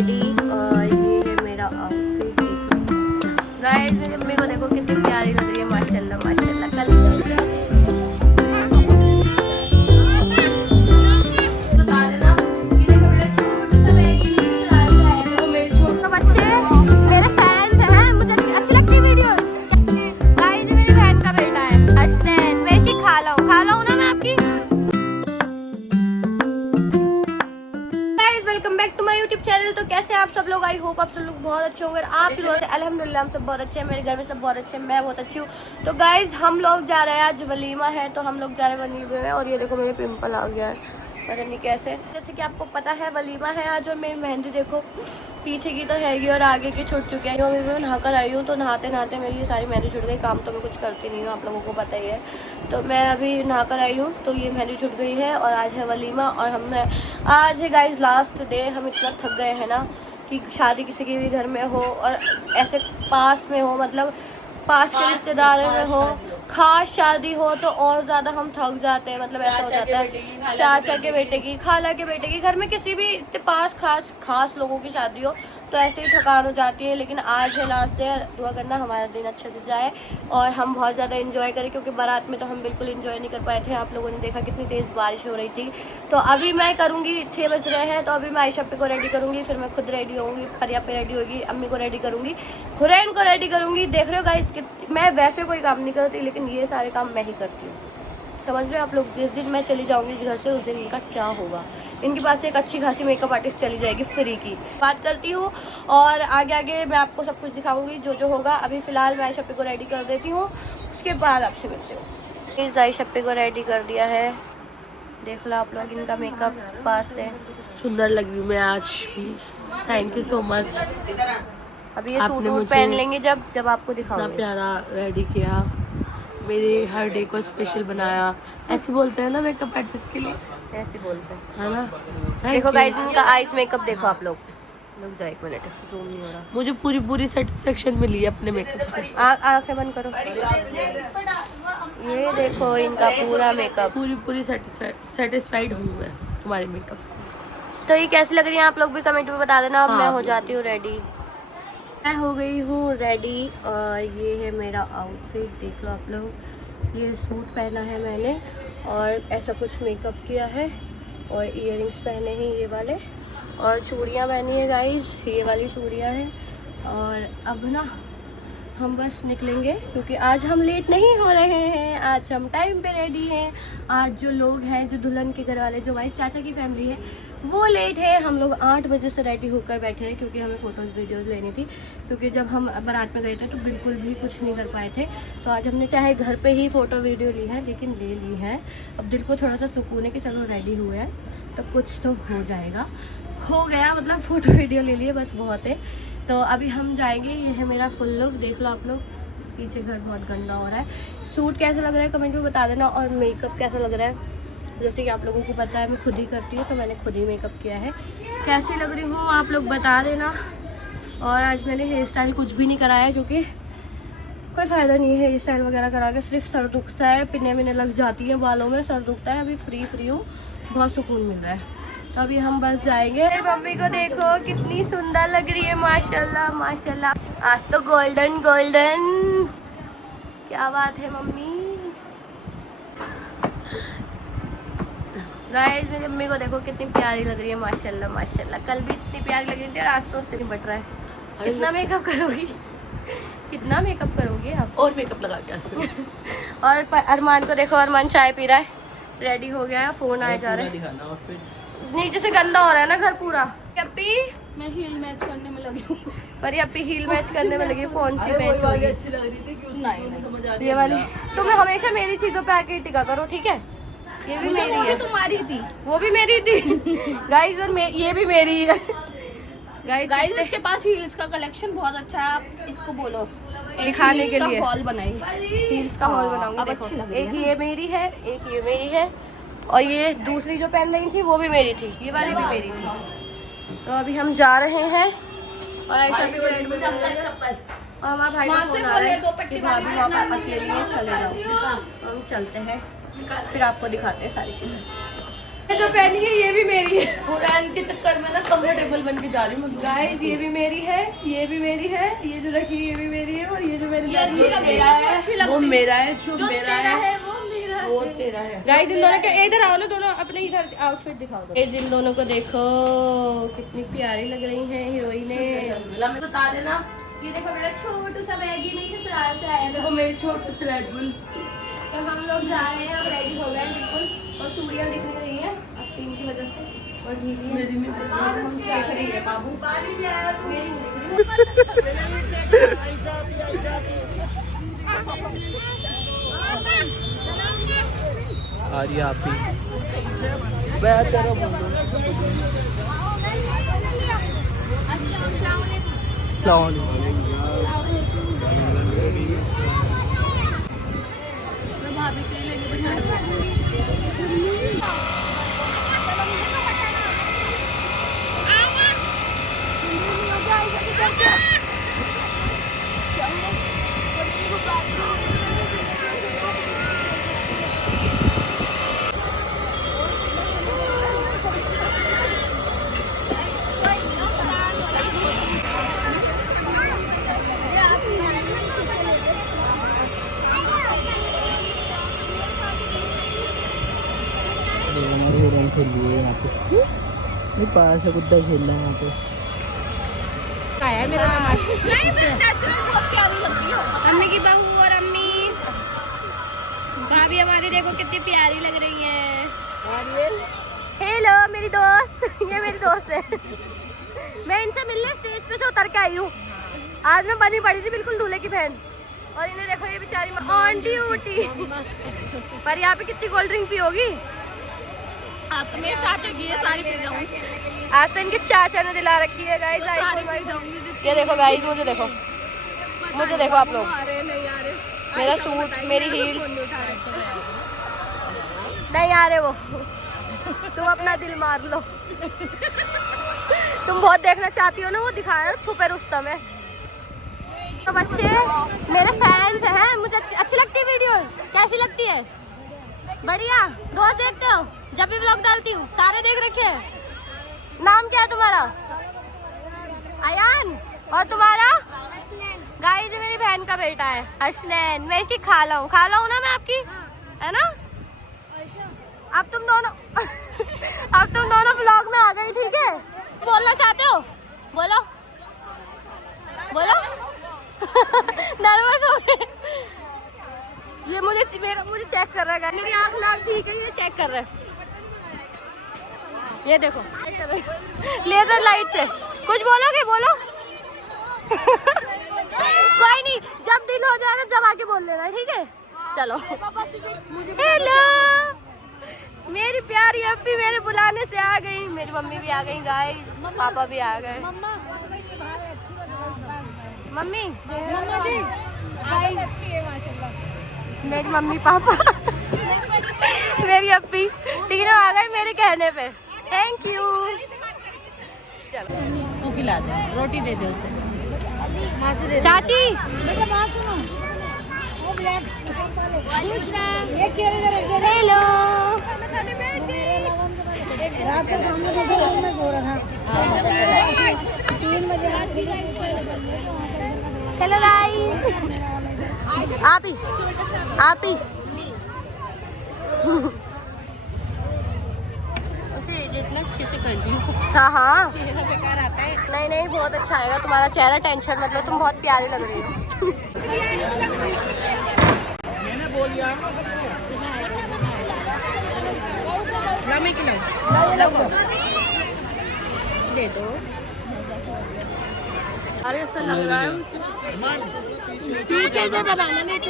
Ready और ये है मेरा आउटफिट। गाइस मेरी मम्मी को देखो कितनी प्यारी लग रही है, माशाल्लाह माशाल्लाह। कल तो कैसे आप सब लोग, आई होप आप सब लोग बहुत अच्छे होंगे। आप लोग अल्हम्दुलिल्लाह हम सब बहुत अच्छे हैं, मेरे घर में सब बहुत अच्छे हैं, मैं बहुत अच्छी हूँ। तो गाइज हम लोग जा रहे हैं, आज वलीमा है तो हम लोग जा रहे हैं वलीमे में। और ये देखो मेरे पिंपल आ गया है, पता नहीं कैसे। जैसे कि आपको पता है वलीमा है आज, और मेरी मेहंदी देखो पीछे की तो हैगी और आगे की छूट चुकी है। अभी मैं नहा कर आई हूँ तो नहाते नहाते मेरी ये सारी मेहंदी छूट गई। काम तो मैं कुछ करती नहीं हूँ, आप लोगों को पता ही है। तो मैं अभी नहा कर आई हूँ तो ये मेहंदी छूट गई है और आज है वलीमा। और हमने आज है गाइज लास्ट डे। हम इतना थक गए हैं ना कि शादी किसी के भी घर में हो और ऐसे पास में हो, मतलब पास के रिश्तेदारों में हो, खास शादी हो तो और ज़्यादा हम थक जाते हैं। मतलब ऐसा हो जाता है चाचा के बेटे की, खाला के बेटे की, घर में किसी भी पास खास लोगों की शादी हो तो ऐसे ही थकान हो जाती है। लेकिन आज है लास्ट डे, दुआ करना हमारा दिन अच्छे से जाए और हम बहुत ज़्यादा एंजॉय करें, क्योंकि बारात में तो हम बिल्कुल एंजॉय नहीं कर पाए थे। आप लोगों ने देखा कितनी तेज़ बारिश हो रही थी। तो अभी मैं करूँगी, 6 बज रहे हैं तो अभी मैं आयशा पे को रेडी करूँगी, फिर मैं खुद रेडी होंगी, परिया पे रेडी होगी, अम्मी को रेडी करूँगी, हुरैन को रेडी करूँगी। देख रहे हो गाइस मैं वैसे कोई काम नहीं करती, लेकिन ये सारे काम मैं ही करती हूँ, समझ रहे हो आप लोग। जिस दिन मैं चली जाऊंगी घर से उस दिन इनका क्या होगा। इनके पास एक अच्छी खासी मेकअप आर्टिस्ट चली जाएगी फ्री की। बात करती हूँ और आगे आगे मैं आपको सब कुछ दिखाऊंगी जो जो होगा। अभी फ़िलहाल मैं आयशा को रेडी कर देती हूँ, उसके बाद आपसे मिलते हो। इस आयशा को रेडी कर दिया है, देख लो आप लोग इनका मेकअप पास से। सुंदर लग रही हूँ मैं आज भी, थैंक यू सो मच। अभी ये सूट पहन लेंगे जब आपको दिखाऊंगी। इतना प्यारा रेडी किया, मेरे हर डे को स्पेशल बनाया। ऐसे बोलते हैं ना मेकअप आर्टिस्ट के लिए, ऐसे बोलते हैं, है ना। देखो गाइस इनका आईज मेकअप देखो आप लोग। रुक जाओ 1 मिनट, जूम नहीं हो रहा। मुझे पूरी सेटिस्फेक्शन मिली है अपने मेकअप से। आंखें बंद करो। ये देखो इनका पूरा मेकअप, पूरी सेटिस्फाइड हूँ मैं तुम्हारे मेकअप से। तो ये कैसी लग रही है आप लोग भी कमेंट में बता देना। अब हाँ, मैं हो जाती हूँ रेडी। मैं हो गई हूँ रेडी और ये है मेरा आउटफिट, देख लो आप लोग। ये सूट पहना है मैंने और ऐसा कुछ मेकअप किया है और इयररिंग्स पहने हैं ये वाले, और चूड़ियाँ पहनी है गाइस, ये वाली चूड़ियाँ हैं। और अब ना हम बस निकलेंगे, क्योंकि आज हम लेट नहीं हो रहे हैं, आज हम टाइम पे रेडी हैं। आज जो लोग हैं, जो दुल्हन के घर वाले, जो हमारी चाचा की फैमिली है, वो लेट है। हम लोग 8 बजे से रेडी होकर बैठे हैं, क्योंकि हमें फ़ोटोज़ वीडियोज़ लेनी थी। क्योंकि जब हम बारात में गए थे तो बिल्कुल भी कुछ नहीं कर पाए थे। तो आज हमने चाहे घर पे ही फ़ोटो वीडियो ली है, लेकिन ले ली है। अब दिल को थोड़ा सा सुकून है कि चलो रेडी हुए हैं तो कुछ तो हो जाएगा, हो गया, मतलब फ़ोटो वीडियो ले लिए बस, बहुत है। तो अभी हम जाएंगे। ये है मेरा फुल लुक, देख लो आप लोग। पीछे घर बहुत गंदा हो रहा है। सूट कैसा लग रहा है कमेंट में बता देना, और मेकअप कैसा लग रहा है। जैसे कि आप लोगों को पता है मैं खुद ही करती हूँ, तो मैंने खुद ही मेकअप किया है। कैसी लग रही हूँ आप लोग बता देना। और आज मैंने हेयर स्टाइल कुछ भी नहीं कराया, क्योंकि कोई फ़ायदा नहीं है हेयर स्टाइल वगैरह करा के, सिर्फ सर दुखता है, पिन्ने विन्ने लग जाती है बालों में, सर दुखता है। अभी फ्री हूँ, बहुत सुकून मिल रहा है। तो अभी हम बस जाएंगे। मेरी मम्मी को देखो कितनी सुंदर लग रही है, माशाल्लाह माशाल्लाह। आज तो गोल्डन क्या बात है मम्मी। गाइस मेरी मम्मी को देखो कितनी प्यारी लग रही है, माशाल्लाह माशाल्लाह। कल भी इतनी प्यारी लग रही थी और आज तो उससे नहीं बट रहा है। कितना मेकअप करोगी, कितना मेकअप करोगी आप? और मेकअप लगा के और अरमान को देखो, अरमान चाय पी रहा है, रेडी हो गया है, फ़ोन आया जा रहा है। नीचे से गंदा हो रहा है ना घर पूरा। यप्पी मैं हील मैच करने में लगी हूँ, पर यप्पी हील मैच करने में लगी। कौन सी मैच होगी? अच्छी लग रही थी कि नहीं ये वाली। तुम हमेशा मेरी चीज़ों पे आके टिका करो, ठीक है। ये भी मेरी है, तुम्हारी थी, वो भी मेरी थी गाइस, और ये भी मेरी है गाइस। इसके पास हील्स का कलेक्शन बहुत अच्छा है, आप इसको बोलो दिखाने के लिए हॉल बनाई, हील्स का हॉल बनाऊंगी। देखो एक ये मेरी है, एक ये मेरी है, और ये दूसरी जो पहन रही थी वो भी मेरी थी, ये वाली भी मेरी थी। तो अभी हम जा रहे हैं और ऐसा भी रेड में चल रहा है। और हमारा भाई को फोन आ रहा है कि भाभी वहाँ पर अकेले चले जाओ। हम चलते हैं, फिर आपको दिखाते हैं सारी चीज़ें। जो पहनी है ये भी मेरी है। फुलैन के चक्कर में ना कंफर्टेबल बन के जा रही हूँ। गाइस ये भी मेरी है, ये भी मेरी है, ये जो रखी है ये भी मेरी है, और ये जो मैंने अच्छी लगती है, वो मेरा है, जो मेरा है वो तेरा है। गाइस इन दोनों के इधर आओ ना, दोनों अपने इधर आउटफिट दिखाओ दो। इन दोनों को देखो कितनी प्यारी लग रही हैं हीरोइनें। मैं बता देना। ये देखो मेरा छोटू सा बैगी में ससुराल से आया। देखो मेरी छोटी सी रेड बुल। तो हम लोग जा रहे हैं, हम रेडी हो गए बिल्कुल, और चूड़ियाँ दिख नहीं रही हैं आस्तीन की वजह से, और ढीली है। मेरी में हम देख रही है बाबू। मेरी नहीं दिख आ रही आप ही बेहतर खेल रही है यहाँ पे। नहीं पास है कुत्ता खेल रहा है यहाँ पे। अम्मी की बहू और अम्मी भाभी हमारी देखो कितनी प्यारी लग रही है। हेलो मेरी दोस्त, ये मेरी दोस्त है। मैं इनसे मिलने स्टेज पे से उतर के आई हूँ। आज मैं बनी पड़ी थी बिल्कुल दूल्हे की बहन, और इन्हें देखो ये बेचारी ऑन ड्यूटी। पर यहाँ पे कितनी कोल्ड ड्रिंक पियोगी? आप तो मेरे चाचा की सारी पी जाऊंगी। आज तो इनके चाचा ने दिला रखी है गाइस। ये देखो गाइस, मुझे देखो, मुझे देखो आप लोग, मेरा सूट, मेरी हील्स नहीं आ रहे वो। तुम अपना दिल मार लो। तुम बहुत देखना चाहती हो ना, वो दिखा रहे हो छुपे रुस्तम है। तो बच्चे मेरे फैंस हैं, मुझे अच्छी लगती है वीडियोस। कैसी लगती है? बढ़िया। रोज देखते हो? जब भी व्लॉग डालती हूँ सारे देख रखे हैं। नाम क्या है तुम्हारा? अयान। और तुम्हारा? गाइस मेरी बहन का बेटा है हसनैन। मैं इसकी खाला हूँ ना मैं आपकी, है ना? अब तुम दोनों अब तुम दोनों व्लॉग में आ गई, ठीक है? बोलना चाहते हो? बोलो बोलो। नर्वस हो गए। ये मुझे चेक कर रहा है, मेरी आँख नाक ठीक है, ये चेक कर रहा है। ये देखो लेजर लाइट से कुछ बोलोगे? बोलो। कोई नहीं, जब दिल हो जाएगा जब आके बोल लेना, ठीक है? चलो। हेलो मेरी प्यारी अप्पी मेरे बुलाने से आ गई। मेरी मम्मी भी आ गई गाइस, पापा भी आ गए। मम्मी मेरी मम्मी पापा मेरी अप्पी तीनों आ गए मेरे कहने पे। Thank you. चलो तू खिला दे, रोटी दे दे उसे। माँ से दे दे। चाची हेलो। Hello guys. आप ही उसे एडिट ना अच्छे से कर दी। हाँ चेहरा बेकार आता है। नहीं बहुत अच्छा आएगा तुम्हारा चेहरा, टेंशन मत लो, तुम बहुत प्यारी लग रही हो। मैंने बोल दिया दे दो। अरे ऐसा लग रहा है पीछे से बनाना नहीं।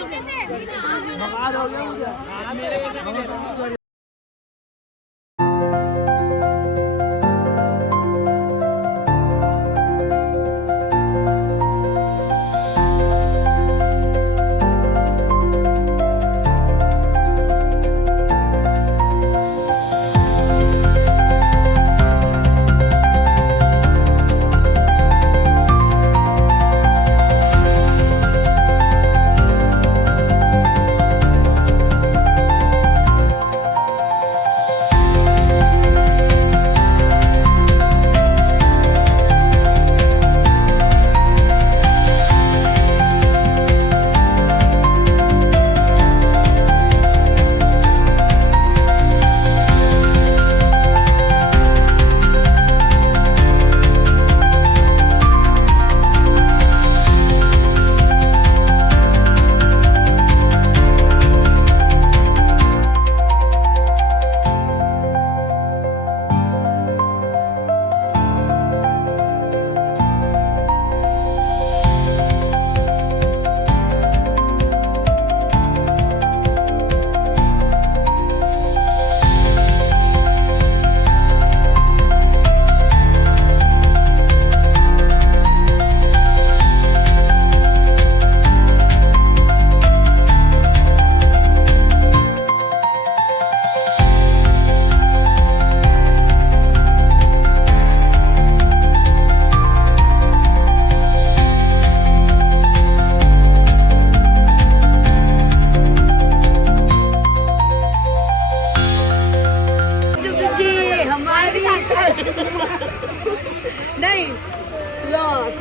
नहीं लॉस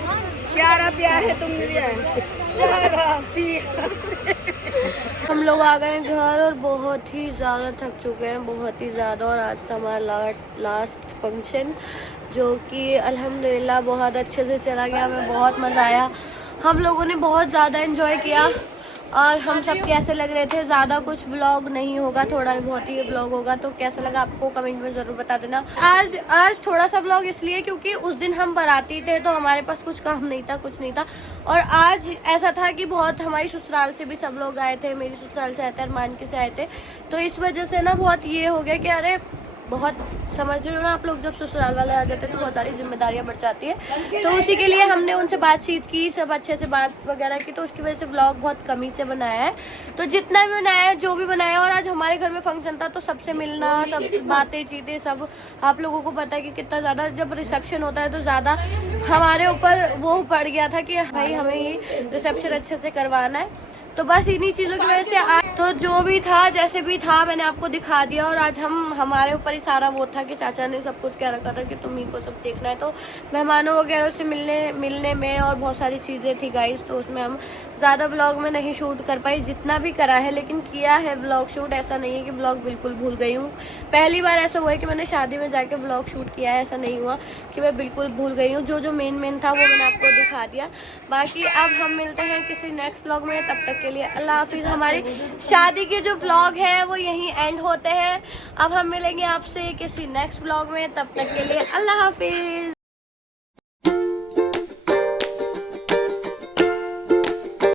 प्यारा प्यार है तुम हम लोग आ गए हैं घर और बहुत ही ज़्यादा थक चुके हैं, बहुत ही ज़्यादा। और आज था हमारा लास्ट फंक्शन जो कि अल्हम्दुलिल्लाह बहुत अच्छे से चला गया, हमें बहुत मज़ा आया। हम लोगों ने बहुत ज़्यादा एंजॉय किया और हम सब कैसे लग रहे थे। ज़्यादा कुछ व्लॉग नहीं होगा, थोड़ा बहुत ही व्लॉग होगा, तो कैसा लगा आपको कमेंट में ज़रूर बता देना। आज थोड़ा सा व्लॉग इसलिए क्योंकि उस दिन हम बाराती थे तो हमारे पास कुछ काम नहीं था, कुछ नहीं था। और आज ऐसा था कि बहुत हमारी ससुराल से भी सब लोग आए थे, मेरी ससुराल से आए थे, अरमान के से आए थे, तो इस वजह से ना बहुत ये हो गया कि अरे बहुत समझ रहे हो ना आप लोग, जब ससुराल वाले आ जाते हैं तो बहुत सारी जिम्मेदारियां बढ़ जाती है। तो उसी के लिए हमने उनसे बातचीत की, सब अच्छे से बात वगैरह की, तो उसकी वजह से व्लॉग बहुत कम ही से बनाया है। तो जितना भी बनाया है, जो भी बनाया, और आज हमारे घर में फंक्शन था तो सबसे मिलना, सब बातें चीतें सब आप लोगों को पता है कि कितना ज़्यादा जब रिसेप्शन होता है तो ज़्यादा हमारे ऊपर वो पड़ गया था कि भाई हमें ये रिसेप्शन अच्छे से करवाना है। तो बस इन्हीं चीज़ों की वजह से आज तो जो भी था जैसे भी था मैंने आपको दिखा दिया। और आज हमारे ऊपर ही सारा वो था कि चाचा ने सब कुछ कह रखा था कि तुम ही को सब देखना है, तो मेहमानों वगैरह से मिलने में और बहुत सारी चीज़ें थी गाइस, तो उसमें हम ज़्यादा व्लॉग में नहीं शूट कर पाई। जितना भी करा है लेकिन किया है व्लॉग शूट, ऐसा नहीं है कि व्लॉग बिल्कुल भूल गई हूँ। पहली बार ऐसा हुआ है कि मैंने शादी में जाके व्लॉग शूट किया है, ऐसा नहीं हुआ कि मैं बिल्कुल भूल गई हूँ। जो मेन था वो मैंने आपको दिखा दिया। बाकी अब हम मिलते हैं किसी नेक्स्ट व्लॉग में, तब तक के लिए अल्लाह हाफिज़। हमारी शादी के जो व्लॉग हैं वो यहीं एंड होते हैं। अब हम मिलेंगे आपसे किसी नेक्स्ट व्लॉग में, तब तक के लिए अल्लाह हाफिज़।